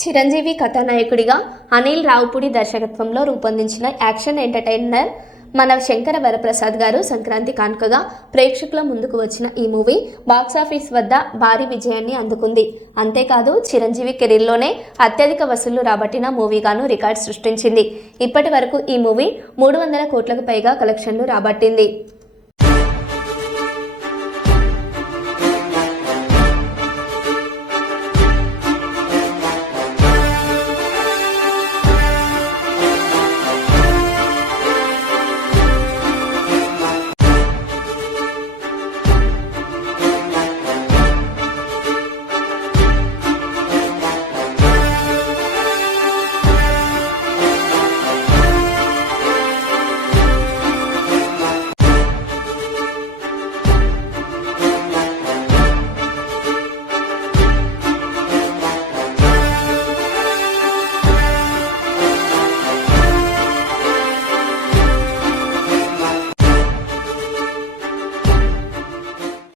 చిరంజీవి కథానాయకుడిగా అనిల్ రావుపూడి దర్శకత్వంలో రూపొందించిన యాక్షన్ ఎంటర్టైనర్ మన శంకర వరప్రసాద్ గారు సంక్రాంతి కానుకగా ప్రేక్షకుల ముందుకు వచ్చిన ఈ మూవీ బాక్సాఫీస్ వద్ద భారీ విజయాన్ని అందుకుంది. అంతేకాదు చిరంజీవి కెరీర్లోనే అత్యధిక వసూళ్లు రాబట్టిన మూవీగాను రికార్డు సృష్టించింది. ఇప్పటి వరకు ఈ మూవీ 300 కోట్లకు పైగా కలెక్షన్లు రాబట్టింది.